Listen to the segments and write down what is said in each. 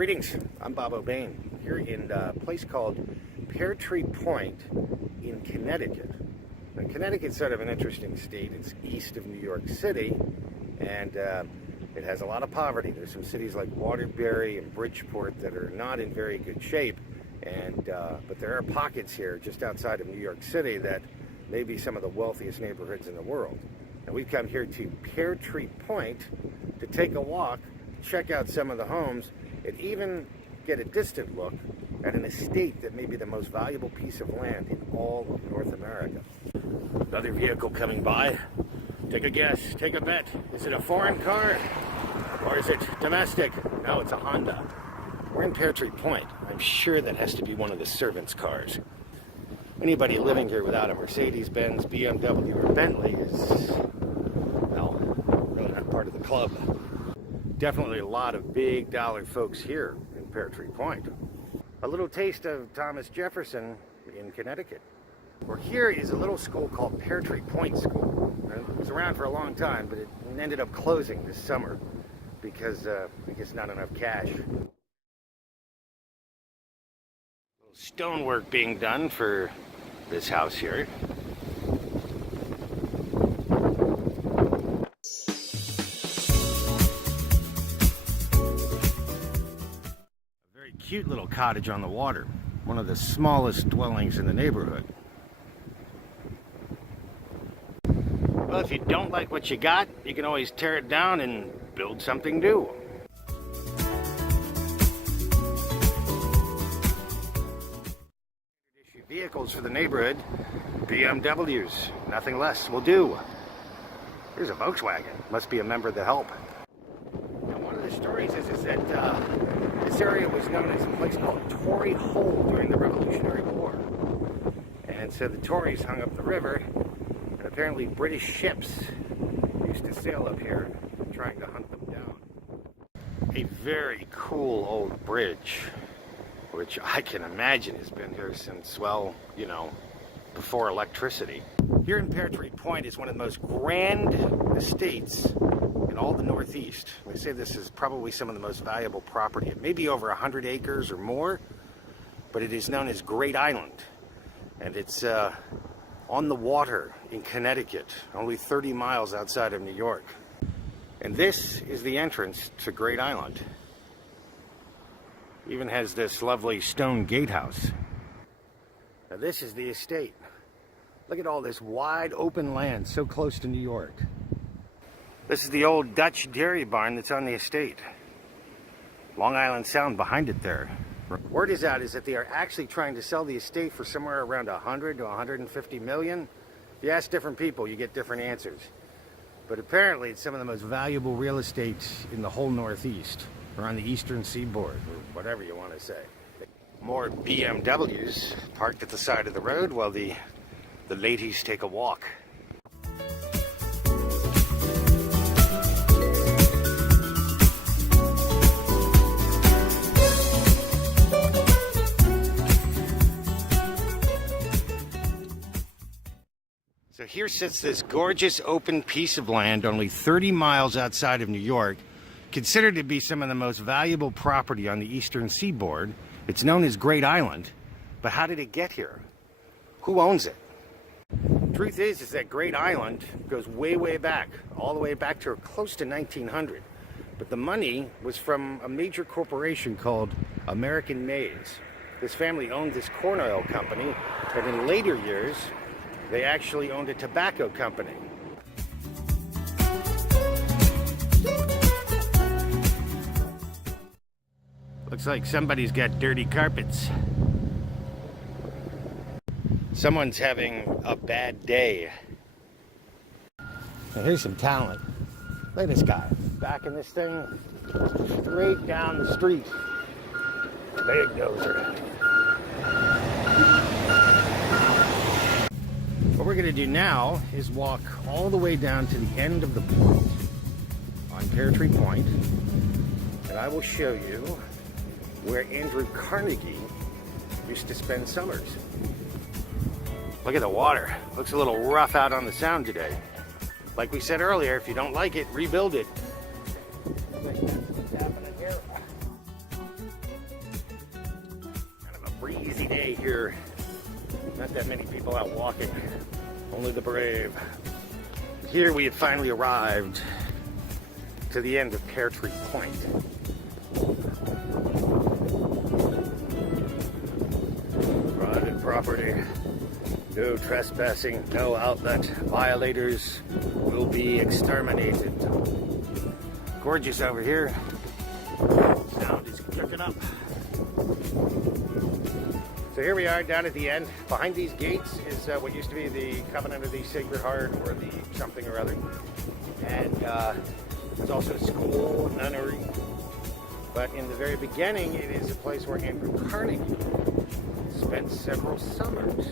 Greetings, I'm Bobbo Bayne here in a place called Pear Tree Point in Connecticut. Now, Connecticut's sort of an interesting state. It's east of New York City, and it has a lot of poverty. There's some cities like Waterbury and Bridgeport that are not in very good shape, and but there are pockets here just outside of New York City that may be some of the wealthiest neighborhoods in the world. And we've come here to Pear Tree Point to take a walk, check out some of the homes, and even get a distant look at an estate that may be the most valuable piece of land in all of North America. Another vehicle coming by. Take a guess, take a bet. Is it a foreign car or is it domestic? No, it's a Honda. We're in Pear Tree Point. I'm sure that has to be one of the servants' cars. Anybody living here without a Mercedes-Benz, BMW, or Bentley is, well, really not part of the club. Definitely a lot of big dollar folks here in Pear Tree Point. A little taste of Thomas Jefferson in Connecticut. Well, here is a little school called Pear Tree Point School. It was around for a long time, but it ended up closing this summer because I guess not enough cash. Stonework being done for this house here. Cute little cottage on the water, one of the smallest dwellings in the neighborhood. Well, if you don't like what you got, you can always tear it down and build something new. Issue vehicles for the neighborhood, BMWs, nothing less will do. Here's a Volkswagen, must be a member of the Help. Now, one of the stories is that this area was known as a place called Tory Hole during the Revolutionary War. And so the Tories hung up the river, and apparently British ships used to sail up here trying to hunt them down. A very cool old bridge, which I can imagine has been here since, well, you know, before electricity. Here in Pear Tree Point is one of the most grand estates in all the Northeast. They say this is probably some of the most valuable property. It may be over 100 acres or more, but it is known as Great Island. And it's on the water in Connecticut, only 30 miles outside of New York. And this is the entrance to Great Island. It even has this lovely stone gatehouse. Now this is the estate. Look at all this wide open land so close to New York. This is the old Dutch dairy barn that's on the estate. Long Island Sound behind it there. Word is out is that they are actually trying to sell the estate for somewhere around 100 to 150 million. If you ask different people, you get different answers. But apparently it's some of the most valuable real estate in the whole Northeast, or on the eastern seaboard, or whatever you want to say. More BMWs parked at the side of the road while the ladies take a walk. So here sits this gorgeous open piece of land only 30 miles outside of New York, considered to be some of the most valuable property on the eastern seaboard. It's known as Great Island, but how did it get here? Who owns it? Truth is that Great Island goes way, way back, all the way back to close to 1900. But the money was from a major corporation called American Maize. This family owned this corn oil company, and in later years, they actually owned a tobacco company. Looks like somebody's got dirty carpets. Someone's having a bad day. Now here's some talent. Look at this guy. Backing this thing straight down the street. Big dozer. What we're going to do now is walk all the way down to the end of the point on Pear Tree Point, and I will show you where Andrew Carnegie used to spend summers. Look at the water. Looks a little rough out on the Sound today. Like we said earlier, if you don't like it, rebuild it. I think that's what's happening here. day here. Not that many people out walking, only the brave. Here we had finally arrived to the end of Pear Tree Point. Private property, no trespassing, no outlet. Violators will be exterminated. Gorgeous over here. Sound is cooking up. So here we are down at the end. Behind these gates is what used to be the Covenant of the Sacred Heart, or the something or other. And there's also a school, a nunnery. But in the very beginning, it is a place where Andrew Carnegie spent several summers.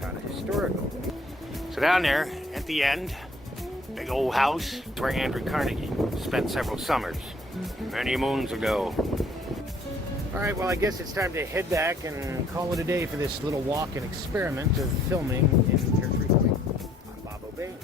Kind of historical. So down there at the end, big old house where Andrew Carnegie spent several summers, many moons ago. All right, well, I guess it's time to head back and call it a day for this little walk and experiment of filming in Pear Tree Point. I'm Bobbo Bayne.